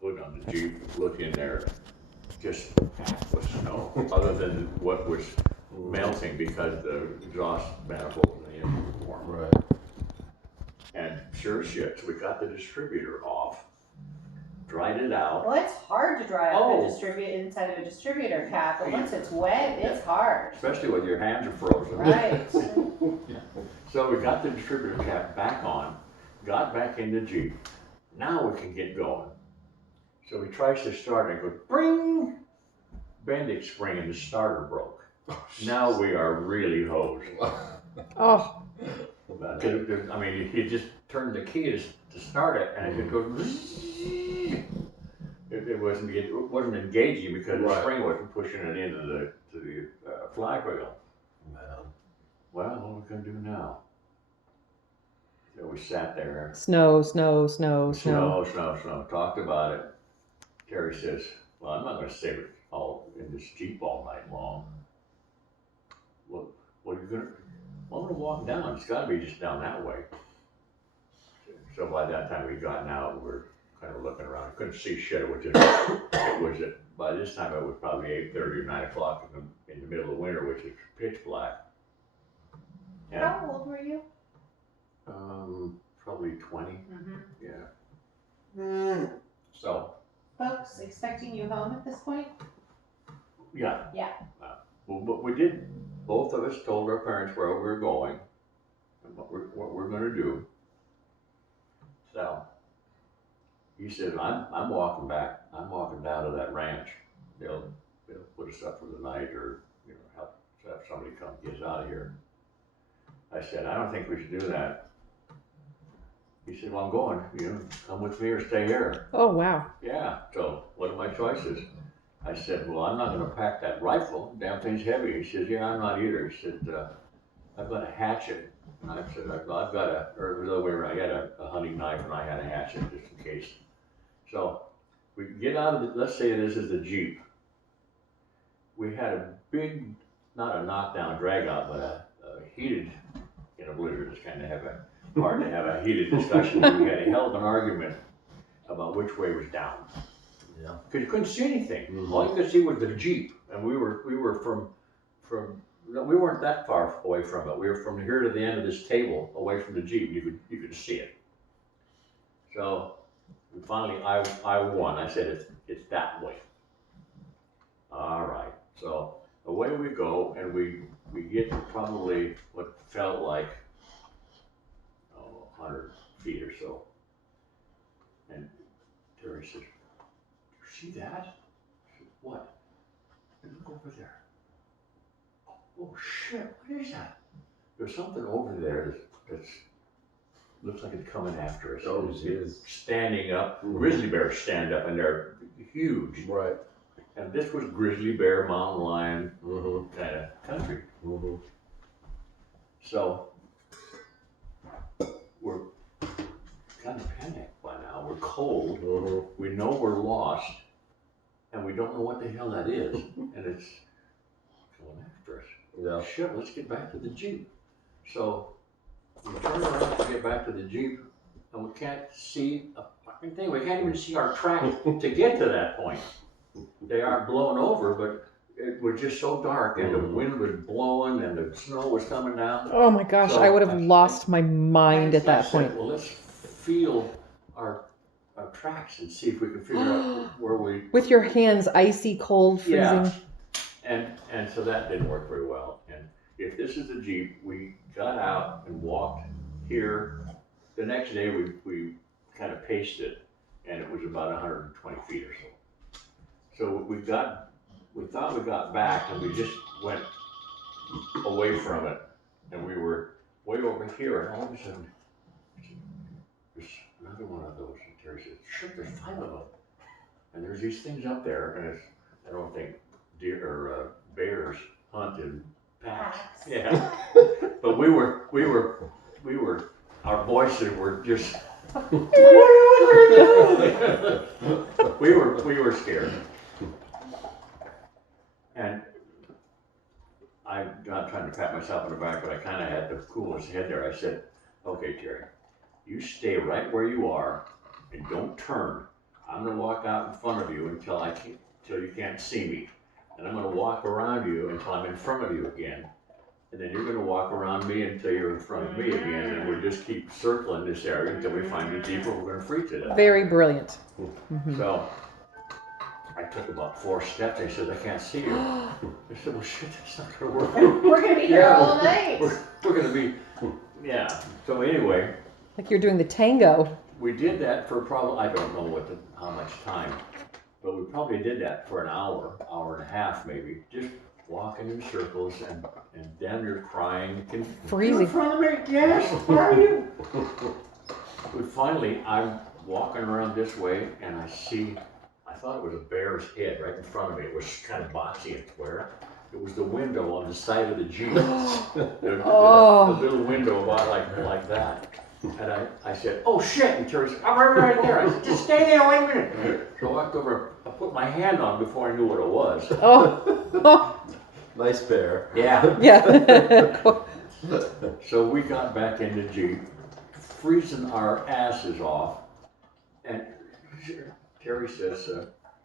hood on the Jeep, looked in there, just packed with snow, other than what was melting because the exhaust manifold in the engine was warm. Right. And sure as shit, so we got the distributor off, dried it out. Well, it's hard to dry up Oh. a distributor inside of a distributor cap, but once it's wet, it's hard. Especially when your hands are frozen. Right. So we got the distributor cap back on, got back in the Jeep. Now we can get going. So he tries to start and goes, bring! Bendix spring and the starter broke. Now we are really hosed. Oh, I mean, you just turned the key to start it and it goes. It wasn't engaging because the spring wasn't pushing it into the flywheel. Man. Well, what are we gonna do now? So we sat there. snow. Talked about it. Terry says, "Well, I'm not gonna stay all in this Jeep all night long. What are you gonna? Well, I'm gonna walk down. It's got to be just down that way." So by that time we got out, we're kind of looking around. I couldn't see shit. By this time it was probably 8:30 or 9 o'clock in the middle of winter, which is pitch black. And, How old were you? probably 20. Mm-hmm. Yeah. So, Folks expecting you home at this point? yeah. Yeah. Well, but we did. Both of us told our parents where we were going and what we're going to do. So he said, "I'm walking back. I'm walking down to that ranch. They'll put us up for the night, or have somebody come get us out of here." I said, "I don't think we should do that." He said, "Well, I'm going. Come with me or stay here." Oh, wow. Yeah. So what are my choices? I said, "Well, I'm not going to pack that rifle. Damn thing's heavy." He says, "Yeah, I'm not either." He said, "I've got a hatchet." And I said, "I've got or the other way around, I had a hunting knife and I had a hatchet just in case." So we get out of let's say this is the Jeep. We had a big, not a knockdown drag out, but a heated, in a blizzard, it's kind of hard to have a heated discussion. We had a hell of an argument about which way was down. Yeah. Because you couldn't see anything. Mm-hmm. All you could see was the Jeep, and we were we weren't that far away from it. We were from here to the end of this table, away from the Jeep. You could see it. So finally, I won. I said it's that way. All right. So away we go, and we get to probably what felt like 100 feet or so, and Terry says, "See that?" I said, "What?" "Look over there." "Oh shit, what is that?" "There's something over there that's looks like it's coming after us." Oh, It's jeez. standing up. Grizzly bears stand up, and they're huge. Right. And this was grizzly bear, mountain lion Mm-hmm. kind of country. Mm-hmm. So we're kind of panicked by now. We're cold. Mm-hmm. We know we're lost, and we don't know what the hell that is, and it's going after us. Yeah. Shit, let's get back to the Jeep. So we turn around to get back to the Jeep, and we can't see a fucking thing. We can't even see our tracks to get to that point. They aren't blown over, but it was just so dark, and the wind was blowing, and the snow was coming down. Oh my gosh, So I would have lost my mind at I that said, point. "Well, let's feel our tracks and see if we can figure out where we." With your hands icy cold, freezing. Yeah. And so that didn't work very well. And if this is the Jeep, we got out and walked here. The next day we kind of paced it, and it was about 120 feet or so. So we thought we got back, and we just went away from it, and we were way over here, and all of a sudden there's another one of those. And Terry said, "Shit, there's 5 of them, and there's these things up there." And I don't think deer or bears hunt in packs. Yeah, but we were. Our voices were just. What are you doing? we were scared, and I'm not trying to pat myself on the back, but I kind of had the coolest head there. I said, "Okay, Terry, you stay right where you are and don't turn. I'm gonna walk out in front of you until you can't see me. And I'm gonna walk around you until I'm in front of you again. And then you're gonna walk around me until you're in front of me again, and we'll just keep circling this area until we find the Jeep or we're gonna freeze to death. Very brilliant. Mhm. So I took about 4 steps. I said, I can't see you. I said, well, shit, that's not gonna work. We're gonna be here Yeah, all night. We're gonna be, yeah. So anyway, Like you're doing the tango. we did that for probably, I don't know how much time, but we probably did that for an hour and a half maybe, just walking in circles and damn near crying. You're in Freezing. front of me? Yes, where are you? We finally, I'm walking around this way and I thought it was a bear's head right in front of me. It was kind of boxy and square. It was the window on the side of the Jeep. The little window about like that. And I said, oh shit, and Terry said, I'm right there. I said, just stay there, wait a minute. So I walked over, I put my hand on before I knew what it was. Oh. Nice bear. Yeah. Yeah. So we got back in the Jeep, freezing our asses off. And Terry says,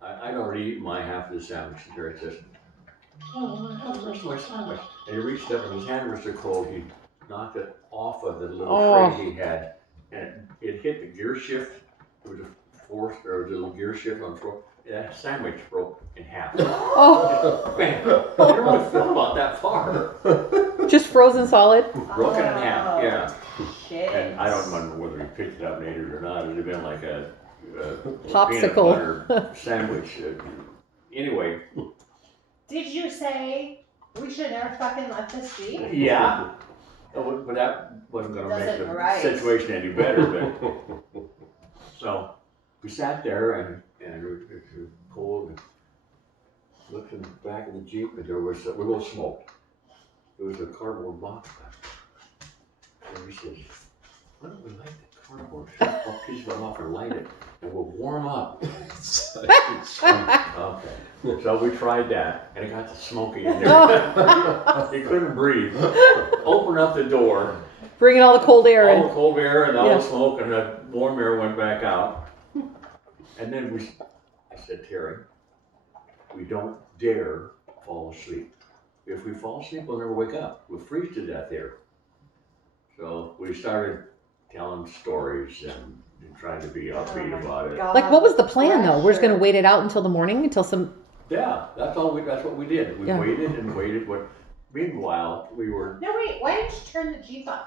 I'd already eaten my half of the sandwich. And Terry says, oh, I have the rest of my sandwich. And he reached up and his hand was so cold, he knocked it off of the little tray he had. And it hit the gear shift. It was a little gear shift on the floor. That sandwich broke in half. Oh. Bam. I didn't really feel about that far. Just frozen solid. Broken in half, yeah. Shit. And I don't remember whether he picked it up and ate it or not. It would have been like a Popsicle. peanut butter sandwich. Anyway, Did you say we should have never fucking left this Jeep? yeah. But that wasn't going to make Doesn't the right. situation any better. But so we sat there and it was cold. And looked in the back of the Jeep and there was a little smoke. There was a cardboard box back there. And he says, why don't we light the cardboard piece of it off and light it and we'll warm up. Okay. So we tried that and it got the smoky in there. He couldn't breathe. Open up the door. Bringing all the cold air All in. the cold air and all Yeah. the smoke and the warm air went back out. And then I said, Terry, we don't dare fall asleep. If we fall asleep, we'll never wake up. We'll freeze to death here. So we started telling stories and trying to be upbeat about it. Like, what was the plan though? We're just gonna wait it out until the morning, until some. Yeah, that's what we did. We Yeah. waited and waited. Meanwhile, we were, No, wait, why didn't you turn the Jeep on?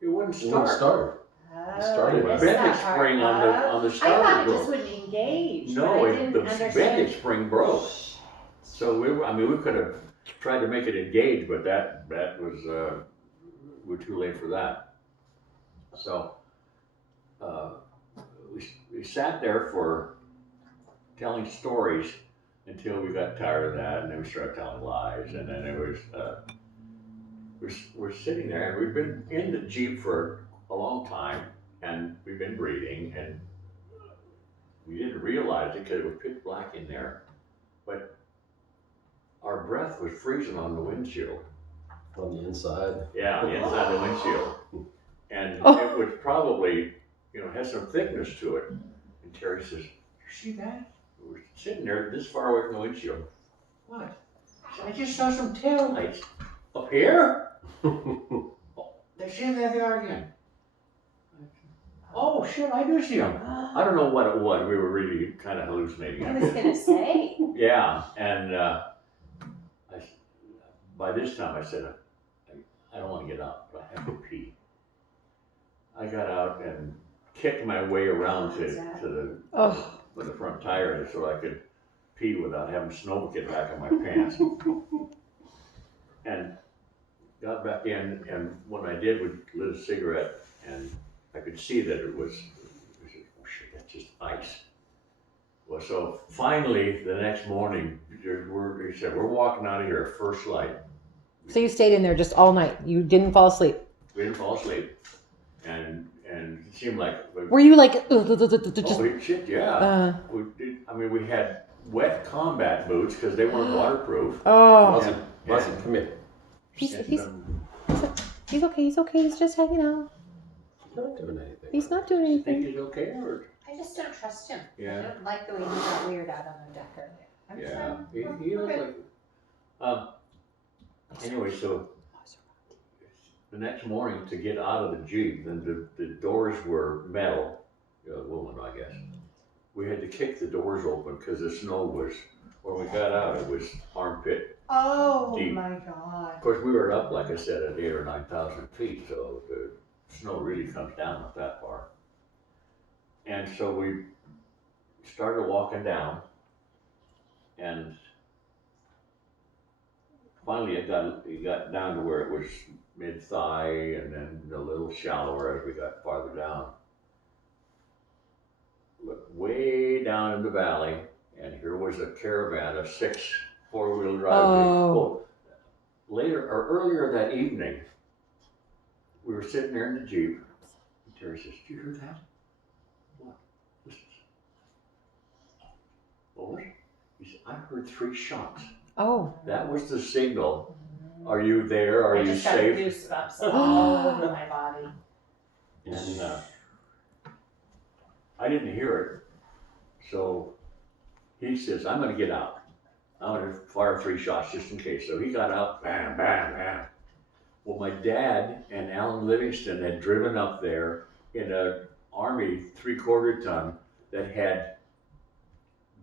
it wouldn't It wouldn't start. start. Oh, started. I missed Bendix that part. spring on the I starter thought it broke. just wouldn't engage. No, but I didn't the understand. Bendix spring broke. So we could have tried to make it engage, but that was, we're too late for that. So, we sat there for telling stories until we got tired of that, and then we started telling lies, and then it was, we're sitting there, and we've been in the Jeep for a long time, and we've been breathing, and we didn't realize it because it was pitch black in there, but our breath was freezing on the windshield. On the inside. Yeah, the inside of the windshield. And Oh. it was probably, had some thickness to it. And Terry says, you see that? We're sitting there this far away from the windshield. What? I said, I just saw some tail lights. Up here? Oh, they see there they are again. Oh shit, I do see them. I don't know what it was. We were really kind of hallucinating. I was gonna say. Yeah, and by this time I said, I don't want to get up, but I have to pee. I got out and kicked my way around to Oh. the front tire so I could pee without having snow get back in my pants. And got back in, and when I did, we lit a cigarette, and I could see that it was oh shit, that's just ice. Well, so finally, the next morning, we said, we're walking out of here, first light. So you stayed in there just all night. You didn't fall asleep. We didn't fall asleep. And it seemed like... Were you like? Just, Holy shit, yeah. We had wet combat boots because they weren't waterproof. oh. Mustn't come here. He's And, okay. He's okay. He's just hanging out. You're not doing anything. He's not doing you think anything. he's okay, or I just don't trust him. I Yeah. don't like the way he got weirded out on the deck earlier. I'm just Yeah, saying, he looked okay. like, anyway, so the next morning to get out of the Jeep, and the doors were metal, aluminum, I guess. We had to kick the doors open because the snow was, when we got out, it was armpit. Oh Deep. my god. Of course, we were up, like I said, at 8,000 or 9,000 feet, so the snow really comes down not that far. And so we started walking down, and finally it got down to where it was mid-thigh, and then a little shallower as we got farther down. Looked way down in the valley, and here was a caravan of 6 four-wheel drive vehicles. Later or earlier that evening, we were sitting there in the Jeep, and Terry says, "Do you hear that? What? Listen." What? He said, "I heard 3 shots. Oh. That was the signal. Are you there? Are I you just safe?" got goosebumps all over my body. And I didn't hear it, so he says, "I'm going to get out. I'm going to fire 3 shots just in case." So he got out, bam, bam, bam. Well, my dad and Alan Livingston had driven up there in a Army 3/4 ton that had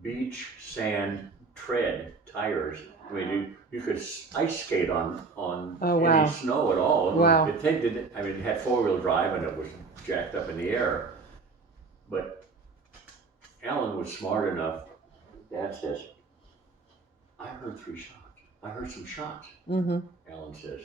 beach sand tread tires. I mean, you could ice skate on Oh, wow. any snow at all. Wow. It had 4-wheel drive and it was jacked up in the air. But Alan was smart enough. Dad says, "I heard 3 shots. I heard some shots." Mm-hmm. Alan says,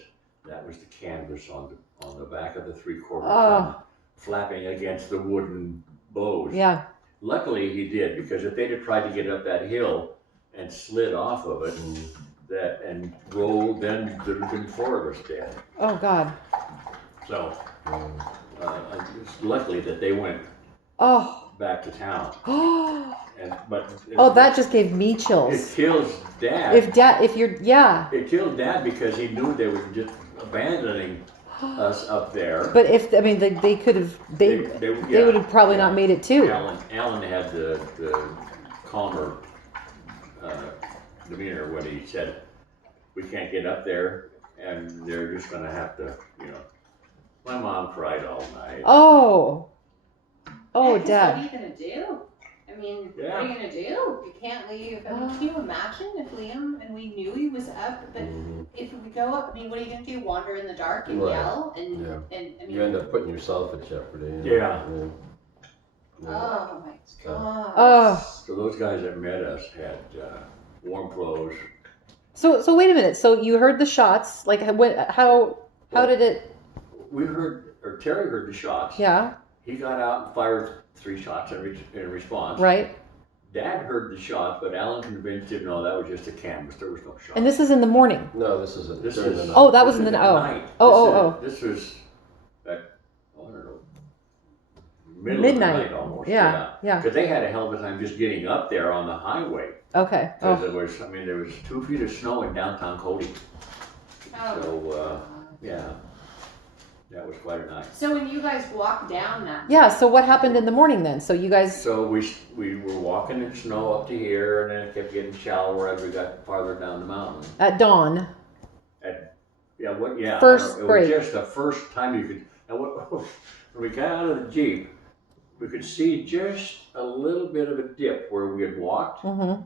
"That was the canvas on the back of the 3/4 Oh. ton flapping against the wooden bows." Yeah. Luckily he did, because if they'd have tried to get up that hill and slid off of it and rolled, then there'd have been 4 of us dead. Oh God. So it's luckily that they went Oh. back to town. Oh. But That just gave me it chills. kills Dad. If you're, yeah. It killed Dad because he knew they were just abandoning us up there. But if, I mean, they could have, they would have probably not made it too. Alan had the calmer demeanor when he said, "We can't get up there, and they're just going to have to, you know." My mom cried all night. Oh. Oh, Yeah, 'cause Dad. What are you gonna do? I mean, Yeah. what are you gonna do? You can't leave. I mean, can you imagine if Liam and we knew he was up, but if we go up, I mean, what are you gonna do? Wander in the dark and Right. yell and Yeah. and I mean, You end up putting yourself at jeopardy. Yeah. oh my god. Oh. So those guys that met us had warm clothes. So wait a minute. So you heard the shots. Like, how did it? We heard, or Terry heard the shots. Yeah. He got out and fired 3 shots in response. Right. Dad heard the shots, but Alan convinced him, no, that was just a canvas. There was no shot. And this is in the morning. No, this isn't. This during is- the night. Oh, that was This in the is at night. night. Oh. This was at, I don't know, middle Midnight. of the night almost. Yeah. Because they had a hell of a time just getting up there on the highway. Okay. Because Oh. there was 2 feet of snow in downtown Cody. Oh. So, yeah, that was quite a night. So when you guys walked down that, Yeah. So what happened in the morning then? So you guys. So we were walking in snow up to here, and then it kept getting shallower as we got farther down the mountain. At dawn. Yeah. First it break. was just the first time you could. And when we got out of the Jeep, we could see just a little bit of a dip where we had walked. Mm-hmm.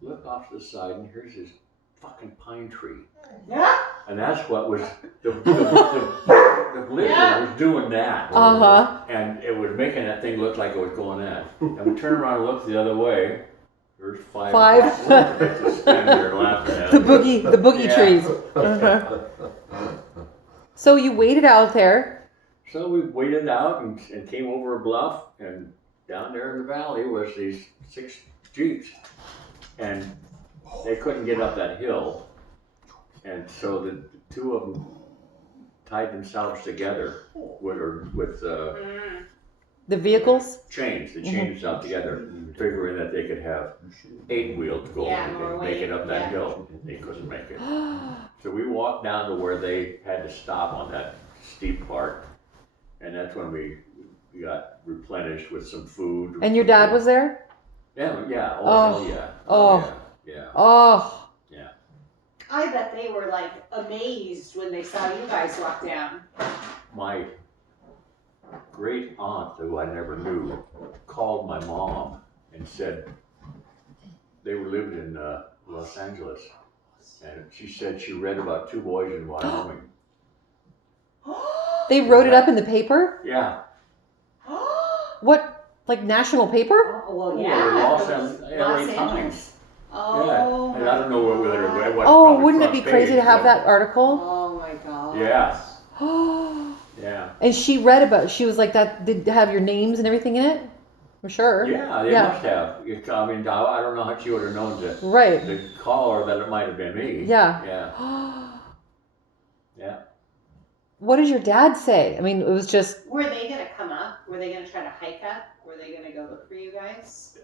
Look off to the side, and here's this fucking pine tree. yeah, And that's what was the blizzard Yeah. was doing that. Uh-huh. And it was making that thing look like it was going in. And we turned around and looked the other way. There's 5. Five. Just standing there laughing at The us. boogie Yeah. trees. Uh-huh. So you waited out there. So we waited out and came over a bluff, and down there in the valley was these 6 Jeeps. And they couldn't get up that hill. And so the 2 of them tied themselves together with The vehicles. chains. They chained themselves together, figuring that they could have 8 wheels go Yeah, and more make it weight, up that yeah. hill. They couldn't make it. So we walked down to where they had to stop on that steep part, and that's when we got replenished with some food. And your dad was there? Yeah, yeah, Oh. oh, hell yeah. Oh. Yeah, yeah. Oh, I bet they were like amazed when they saw you guys walk down. My great aunt, who I never knew, called my mom and said they were living in Los Angeles, and she said she read about 2 boys in Wyoming. they wrote it up in the paper? Yeah. What, like national paper? Oh, well, Oh, yeah. Los it was Angeles, Los LA Angeles. Times. Oh, Yeah, and I don't know whether it was. Oh, probably wouldn't it front be crazy page, to have but- that article? Oh my god. Yeah, yeah. And she read about, she was like, that did have your names and everything in it? I'm sure. Yeah, they Yeah. must have. I mean, I don't know how she would have known Right. to call her that it might have been me. Yeah. Yeah, yeah. What did your dad say? I mean, it was just, Were they gonna come up? Were they gonna try to hike up? Were they gonna go look for you guys?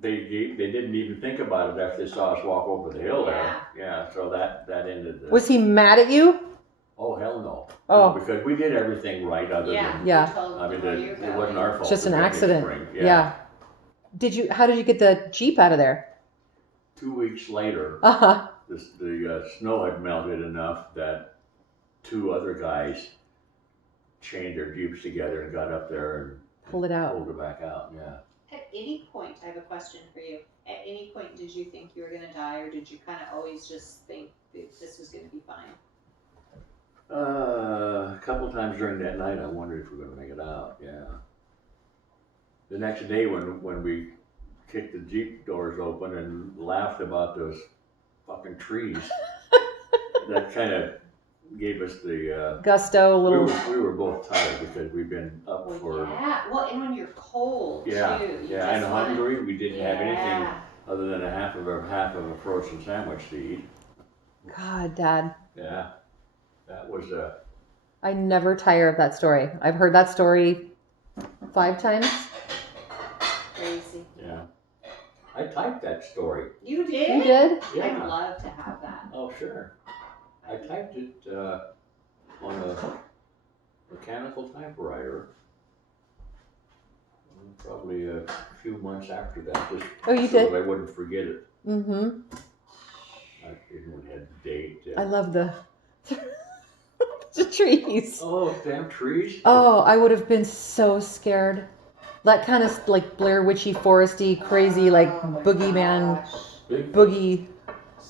They didn't even think about it after they saw us walk over the hill there. Yeah. Yeah, so that ended the. was he mad at you? Oh, hell no. Oh. No, because we did everything right other Yeah. than. Yeah. They told I mean, them you it go. wasn't our fault. It's just the an picnic accident. spring. Yeah. How did you get the Jeep out of there? 2 weeks later, Uh-huh. the snow had melted enough that 2 other guys chained their Jeeps together and got up there and Pulled it out. pulled it back out, yeah. At any point, I have a question for you. At any point, did you think you were gonna die, or did you kind of always just think that this was gonna be fine? A couple times during that night, I wondered if we were gonna make it out, yeah. The next day when we kicked the Jeep doors open and laughed about those fucking trees, that kind of gave us the, Gusto, a little. we were both tired because we'd been up Well, for, yeah. Well, and when you're cold yeah, too, you yeah, and just wanna- hungry, we didn't have anything Yeah. other than half of a frozen sandwich to eat. God, Dad. Yeah, that was I never tire of that story. I've heard that story 5 times. Crazy. yeah. I typed that story. You did? You did? I'd Yeah. love to have that. Oh, sure. I typed it on a mechanical typewriter. Probably a few months after that, just Oh, you so did? that I wouldn't forget it. Mm-hmm. I even had the date. I love the the trees. Oh, damn trees! Oh, I would have been so scared. That kind of like Blair Witchy, foresty, crazy, like Oh my boogeyman, gosh. Big boogie,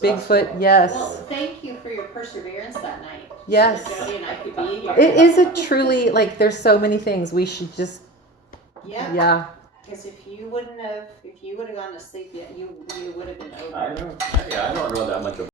Bigfoot. Yes. Well, thank you for your perseverance that night. Yes. So that Jody and I could be here. It is a truly like. There's so many things we should just. Yeah. Yeah. Because if you would have gone to sleep yet, you would have been over. I don't know that much about